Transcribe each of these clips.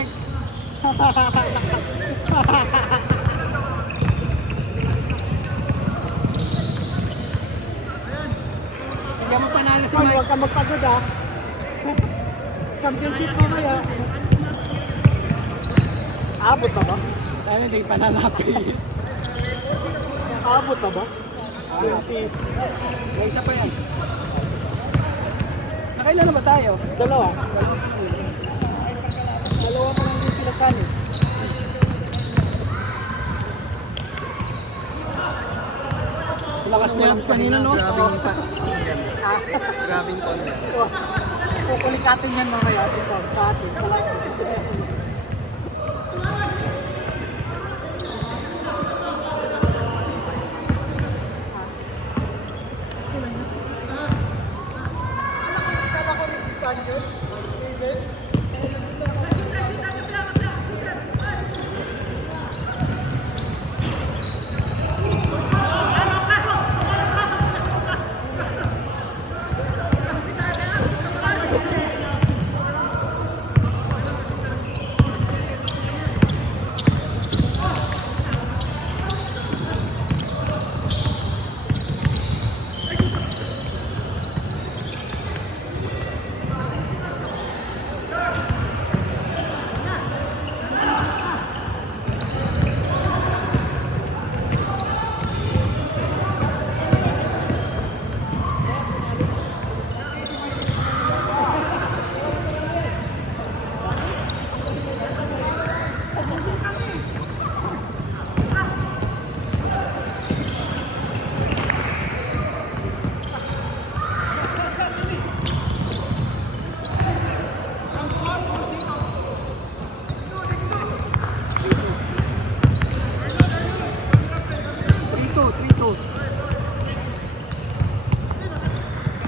Mike. Hindi mo panalo si Man, Mike. huwag ka magpagod ha. Championship mo kaya. Abot pa ba? Dahil hindi pananapi. Abot pa ba? 20. May isa pa yan. Nakailan na ba tayo? Dalawa. Dalawa pa lang din sila sali. Lakas ni Labs kanina, no? Grabing Grabing content. Kukulikatin yan mamaya si Pam sa atin. Sa last game. Kala ko rin si Sanjo. David.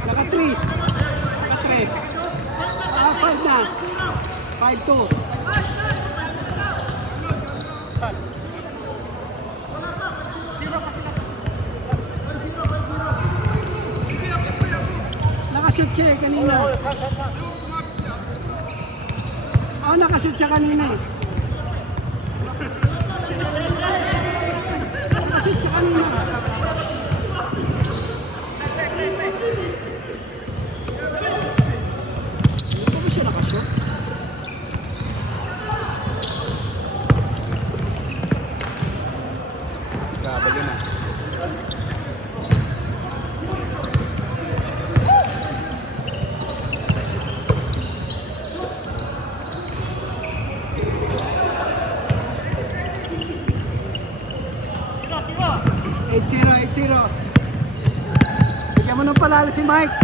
Naka-3. Ah, 5 na. 5-2. Nakashoot siya eh kanina. Oo, nakashoot siya kanina eh. Nakashoot siya kanina. Hindi ba siya nakashoot? Grabe yun ah. Eight zero. Bigyan mo ng palalo si Mike.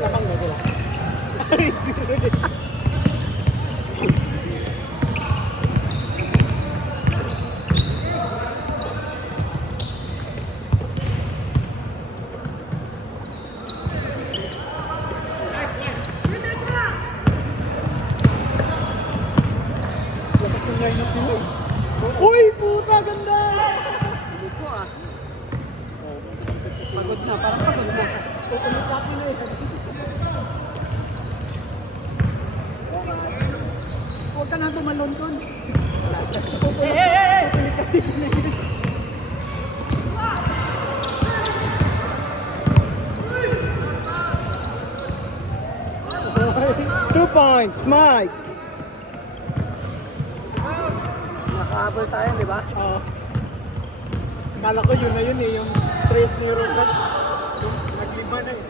Lapang ba sila? 8-0 din. Lakas ng lineup nila eh. Uy, puta, ganda! Lupo ah. Pagod na, parang pagod na. Kukulikatin na yan. Huwag ka na tumalon kon. Kukulikatin na yan. Two points, Mike. Nakahabol tayo, di ba? Oo. Kala ko yun na yun eh, yung trace ni Rogats. Yung nagliba na eh.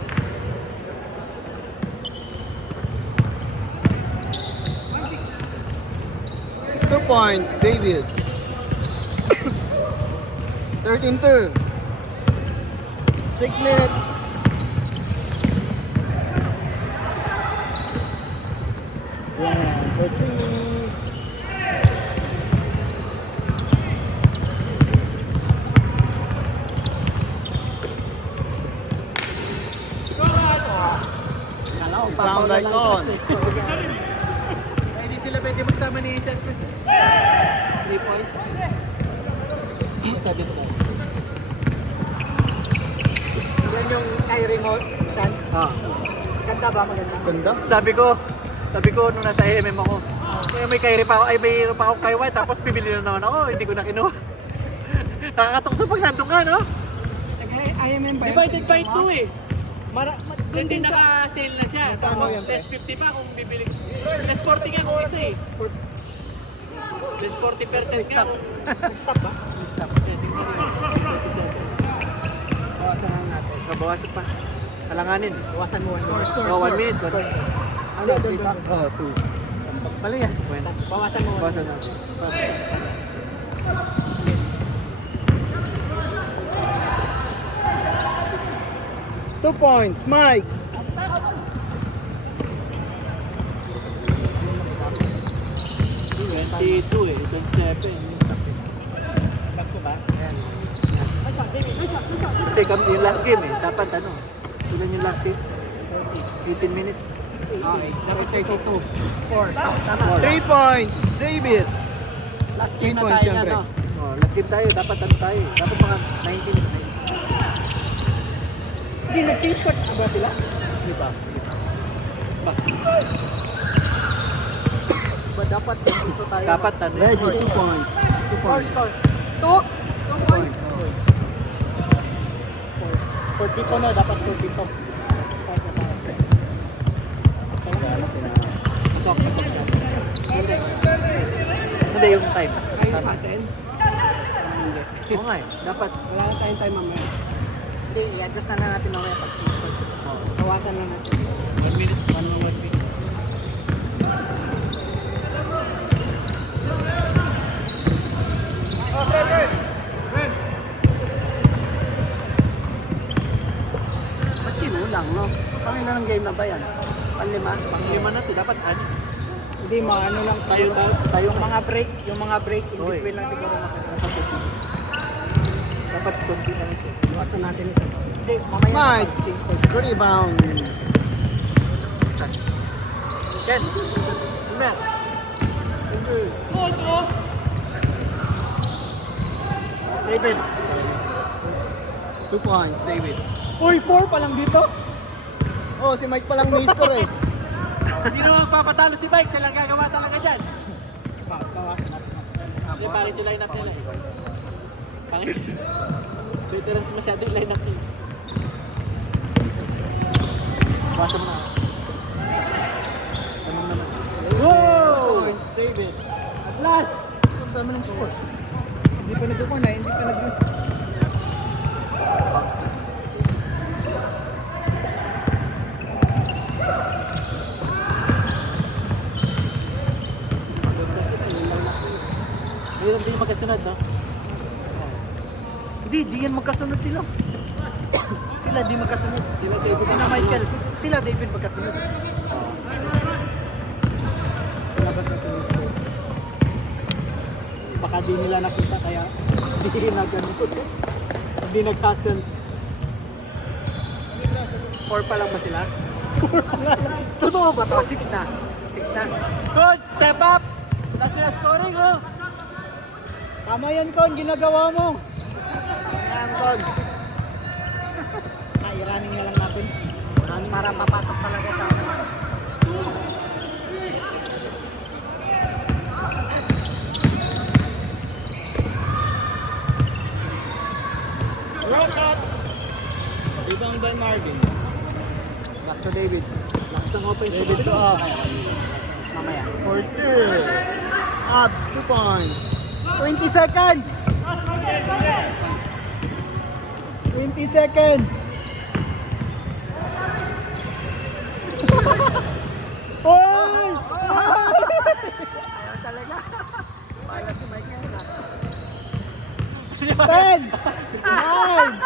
Two points, David. 13-2. 6 minutes. One for three. Kala ko, Sound papaw na like lang on. kasi. Ay, hindi sila pwede magsama ni Ethan. 3 points. Isa dito ba? Yan yung kay remote, Sean. Ah. Ganda Maganda ba? Maganda. Ganda? Sabi ko nung nasa AMM ako, may Kyrie pa ako, ay may pa ako kay White, tapos bibili na naman ako, hindi ko na kinuha. Nakakatukso pag nandun ka, no? IMM ba? Divided by 2 eh. Hindi Hindi naka-sale na siya. Tapos yan, less 50 pa kung bibili. Less 40 nga kung isa eh. Less 40% nga kung... Stop ba? Stop. Bawasan lang natin. Babawasan pa. Alanganin. Bawasan mo. Oh, 1 minute. Ano, dito? Oo, 2. Mali yan. Bawasan mo. Bawasan natin. 2 points, Mike. 22 eh. 27. Sakto ba? Kasi yung last game eh. Dapat ano. Ilan yung last game? 18 minutes. Okay, dapat 32. 4. Tama. 3 points, David. Last game na 3 points, tayo na, syempre. no? Oh, last game tayo. Dapat ano tayo. Dapat mga 19. Hindi, nag-change court ba sila? Di ba? Ba dapat dito tayo? Dapat ano. Ready, 2 points. 2 points. Score. 2? 2 points. For dito na, dapat for dito. Start na tayo. Pasok. Hindi yung time. Kaya sa atin? Hindi. Oo nga eh. Dapat. Wala na tayong time mamaya. Hindi, i-adjust na natin mamaya pag change court. Bawasan lang natin. 1 minute. 1 minute. Ba't kinulang, no? Pangilan ng game na ba yan? Panlima? Panglima na to. Dapat ano. Hindi, maano lang Tayo tayo Yung mga break, in Oy. between lang siguro dapat konti na siya. Bawasan natin ito. Hindi, mamaya Mike. na change court. Rebound. Ken. Mer. David. 2 points, David. Uy, 4 pa lang dito? Oh, si Mike palang may score eh. Hindi na magpapatalo si Mike. Siya lang gagawa talaga dyan. Bawasan natin. Hindi, pangit yung line-up nila eh. Pangit. Veterans masyado yung line-up nila. Basa mo na. Tanong naman. Wow! Points, David. Last! Ang dami ng score. Hindi pa nag-score na, hindi pa nag-score. Hirap din magkasunod, no? Hindi, di yan magkasunod sila. Sila di magkasunod. Sila David. Sila Michael. Sila David magkasunod. Labas natin yung score. Baka di nila nakita kaya hindi nag-ganito. Hindi nag-hustle. 4 pa lang ba sila? Totoo ba to? 6 na. 6 na. Coach, step up! Wala sila scoring, oh! Tama yan, Con. Ginagawa mo. Ayan, Con. I-running na lang natin. Para papasok talaga sa akin. Rockets! Rebound by Marvin. Back to David. Lakas ng offense. David to up. Mamaya. For 2. Abs, 2 points. 20 seconds! 20 seconds! Oy! Ayaw talaga. Pala si Michael na. 10! 9!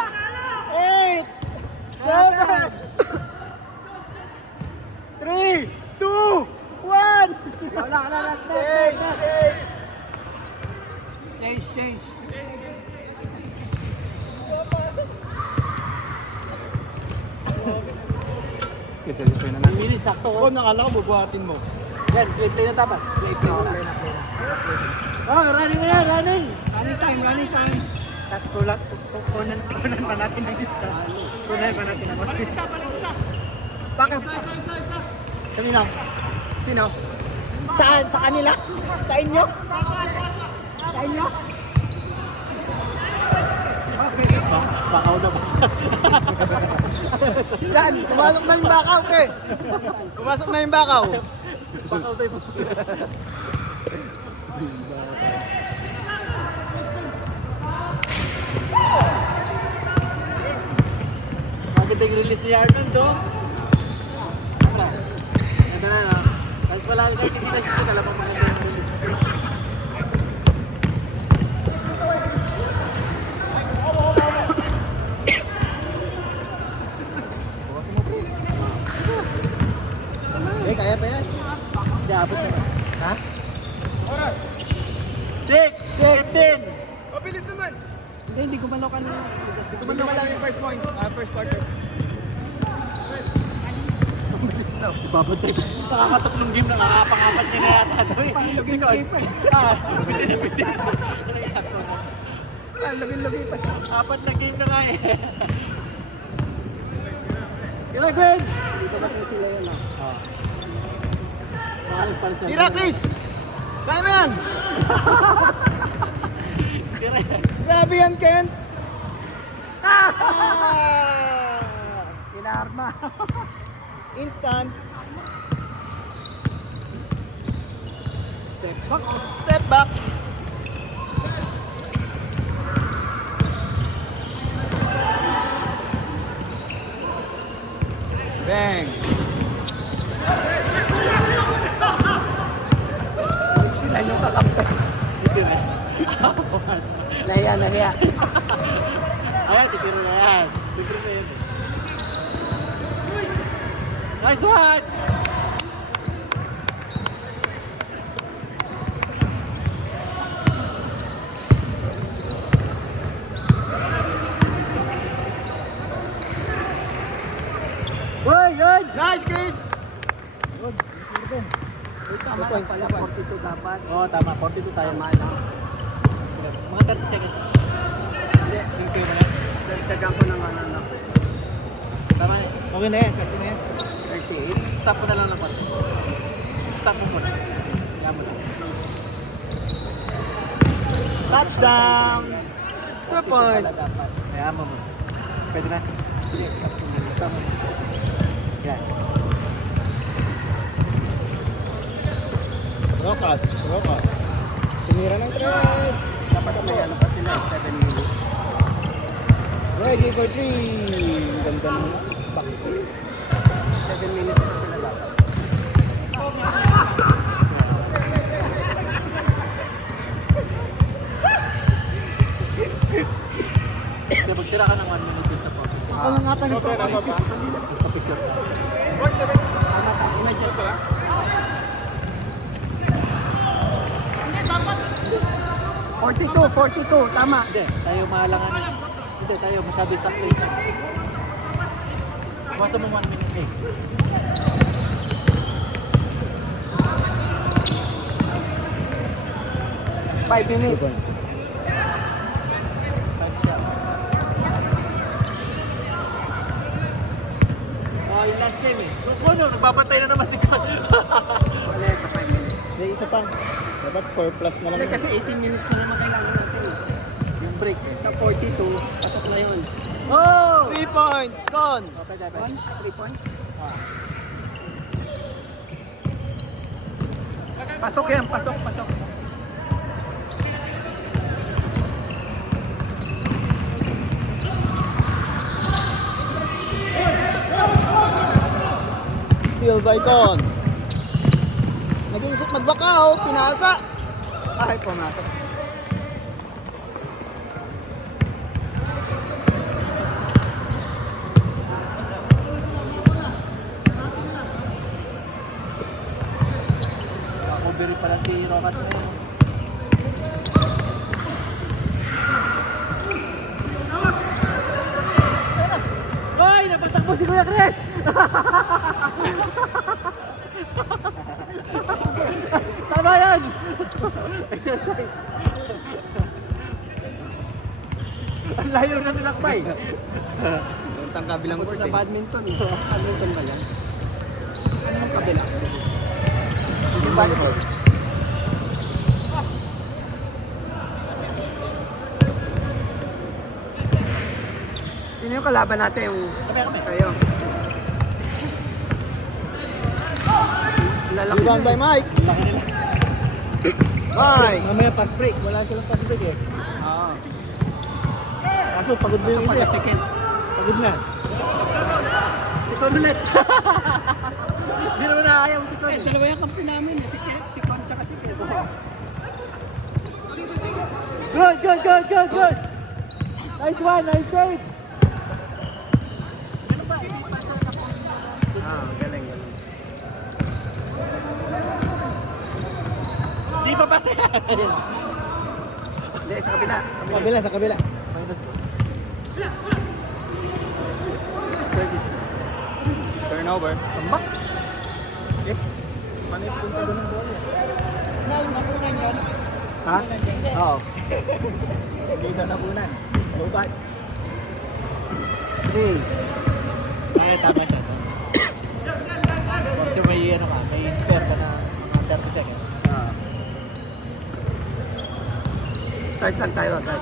8! 7! 3! 2! 1! Wala ka na lang. Change. Gusto na 1 minute, sakto, oh. Oh, nakala ko bubuhatin mo. Yan, play na dapat. Play na. Oh, running na yan, running! Running time. Tapos kunan pa natin ng isa. Kunan pa natin ng isa. Bakit? Kanina. Sino? Saan? Sa kanila? Sa inyo? Sa inyo? Bakaw na ba? Yan, pumasok na yung bakaw, pre. Pumasok na yung bakaw. Bakaw tayo. Magandang release ni Arnold, do. Ganda na, no? Kahit hindi na siya, alam mo maganda yung release. Eh, kaya pa yan. Hindi, abot na. Ha? 6! 15! Hindi ko manok ano. Hindi naman lang yung first point. First quarter. Ibabantay ko. Nakakatatlong game na nakakapangapat niya na yata ito eh. Si Con. Bitin na bitin. Labi pa siya. Apat na game na nga eh. Kila Gwen! Dito ba tayo sila yun ah? Tira, Chris! Kaya mo yan! Tira. Grabe yan, Ken! Inarma. Instant. Step back. Step back. Bang! Sila yung kakapit. Nahiya. Ayan, titira na yan. Titira na yan. Nice one! Good! Nice, Chris! Tama Two na points, pala, 2 points. 42 dapat. Oo, tama. 42 tayo. Tama lang. Mga 30 seconds. Hindi, yung kayo mo na. Dagdagan ko ng ano. Tama yan. Okay na yan, sakto na yan. 38. Stop mo na lang ng part. Stop mo muna. Kaya mo lang. Touchdown! 2 Pala points. dapat. Kaya mo muna. Pwede na. Sige, stop ko muna. Stop mo. Yan. Rokat. Tumira ng 3. Dapat may ano pa sila, 7 minutes. Ready for 3. Ganda naman. Back spin. 7 minutes pa sila dapat. Kaya magtira ka ng 1 minute din sa pocket. Ako na nga tanong pa. Basta picture ka. Tama pa, i-adjust ko. 42, tama. Hindi, tayo mahalangan. Hindi, tayo masabi sa place. Masa mo 1 minute eh. Five minutes. Time siya. Oh, yung last game eh. Kung ano, nagbabantay na naman si Con. Wala sa 5 minutes. May isa pa. Dapat 4 plus na lang. Hindi kasi 18 minutes na naman kailangan natin eh. Yung break eh. Sa 42, pasok na yun. Oh! 3 points, Con! Okay, dapat. 3 points. Ah. Pasok yan, pasok. Steal by Con. Nag-iisip magbakaw, pinasa. Ay, pumasok. Coverin pala si Rockets na yun. Hoy! Napatakbo si Kuya Chris! Tama yan! Exercise! Ang layo na nilakbay! Puntang kabilang Punta court sa eh. badminton. Badminton ba yan? Yung kabila. Yung volleyball. Sino yung kalaban natin? Yung kayo. Lalaki Rebound na by eh. Mike. Mike. Mamaya pass break. Wala silang pass break eh. Oo. Kaso pagod na yung Pasok isa pala eh. chicken. Pagod na. Ito ulit. Hindi naman nakakaya mo si Con. Eh, dalawa yung kampi namin eh. Si Con tsaka si Ken. Good, good, good, good, good. Nice one, nice save. Ah, galing, galing. Di pa pa siya. Hindi, sa kabila. Sa kabila, sa kabila. Minus ko. Turnover. Tambak. Eh, manit punta doon ng bola. Nakunan yan. Ha? Oo. Hindi na nakunan. Low bat. Hey. Ay, tama siya. Yung may ano ka, may spare ka na mga 30 seconds. Ah. Start lang tayo agad.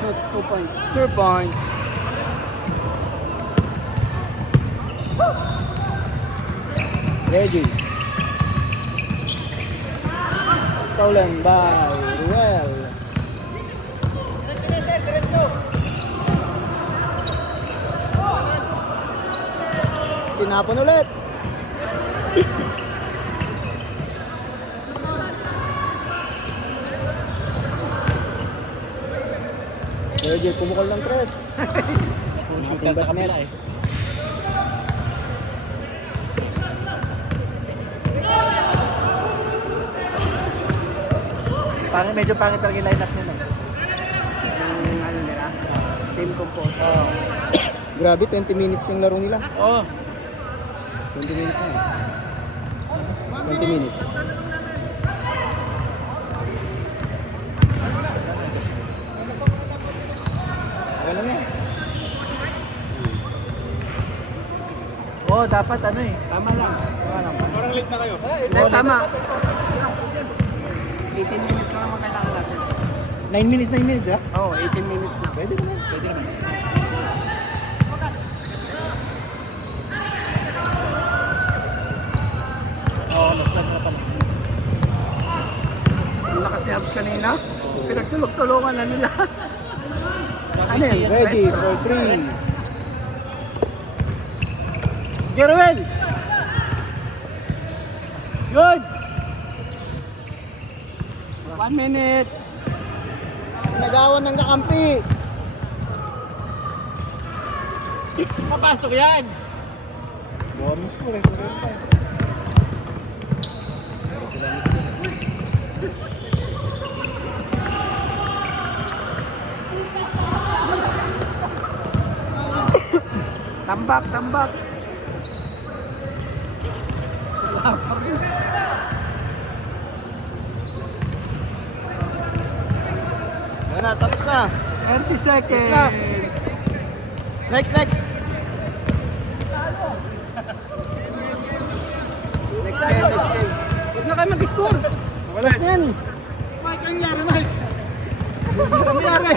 Shoot, 2 points. 2 points. Reggie. Stolen by Ruel. Tinapon ulit. Reggie pumukol ng 3. Shoot ka sa kabila eh. Medyo pangit talaga yung lineup nila. Yung ano nila, team compose. Grabe, 20 minutes yung laro nila. Oo. 20 minutes na eh. 20 minutes. Wala na. Oo, dapat ano eh. Tama lang. Parang late na kayo. Hindi, tama. 18 minutes lang naman kailangan natin. 9 minutes, 9 minutes, di ba? Oo, 18 minutes lang. Pwede naman. Pwede naman. Oo, mas lang na pala. Ang lakas ni Abs kanina. Pinagtulog-tulungan na nila. Ano yun? Ready for 3. Gerwin! Good! 1 minute. Nagawan ng kakampi. Papasok yan! Bonus ko rin. Tambak, tambak. Yan na, tapos na. 30 seconds. na. Next, next. Next game, next game. Huwag na kayo mag-score. Wala na yan eh. Mike, ang nangyari, Mike? Ang nangyari.